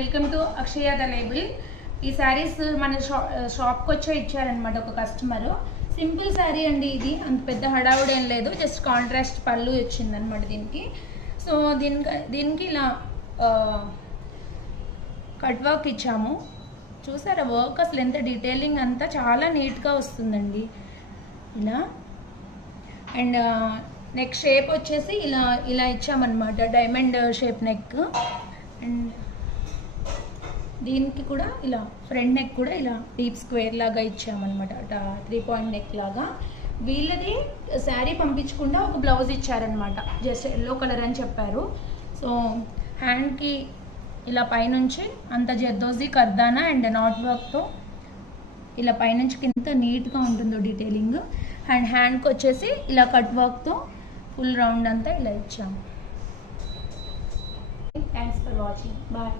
Welcome to Akshaya the label. ఈ శారీస్ మన షాప్కి వచ్చే ఇచ్చారనమాట ఒక కస్టమర్. సింపుల్ శారీ అండి, ఇది అంత పెద్ద హడావుడి ఏం లేదు, జస్ట్ కాంట్రాస్ట్ పళ్ళు వచ్చిందనమాట దీనికి. సో దీనికి ఇలా కట్ వర్క్ ఇచ్చాము. చూసారా వర్క్ అసలు ఎంత డీటెయిలింగ్, అంతా చాలా నీట్గా వస్తుందండి ఇలా. అండ్ నెక్ షేప్ వచ్చేసి ఇలా ఇలా ఇచ్చామన్నమాట, డైమండ్ షేప్ నెక్. అండ్ దీనికి కూడా ఇలా ఫ్రంట్ నెక్ కూడా ఇలా డీప్ స్క్వేర్ లాగా ఇచ్చామన్నమాట, 3 పాయింట్ నెక్ లాగా. వీళ్ళది శారీ పంపించకుండా ఒక బ్లౌజ్ ఇచ్చారనమాట, జస్ట్ ఎల్లో కలర్ అని చెప్పారు. సో హ్యాండ్కి ఇలా పైనుంచి అంత జర్దోజీ కర్దానా అండ్ నాట్ వర్క్తో ఇలా పైనుంచి కింద నీట్గా ఉంటుందో డీటెయిలింగ్. అండ్ హ్యాండ్కి వచ్చేసి ఇలా కట్ వర్క్తో ఫుల్ రౌండ్ అంతా ఇలా ఇచ్చాము. Thanks for watching, bye.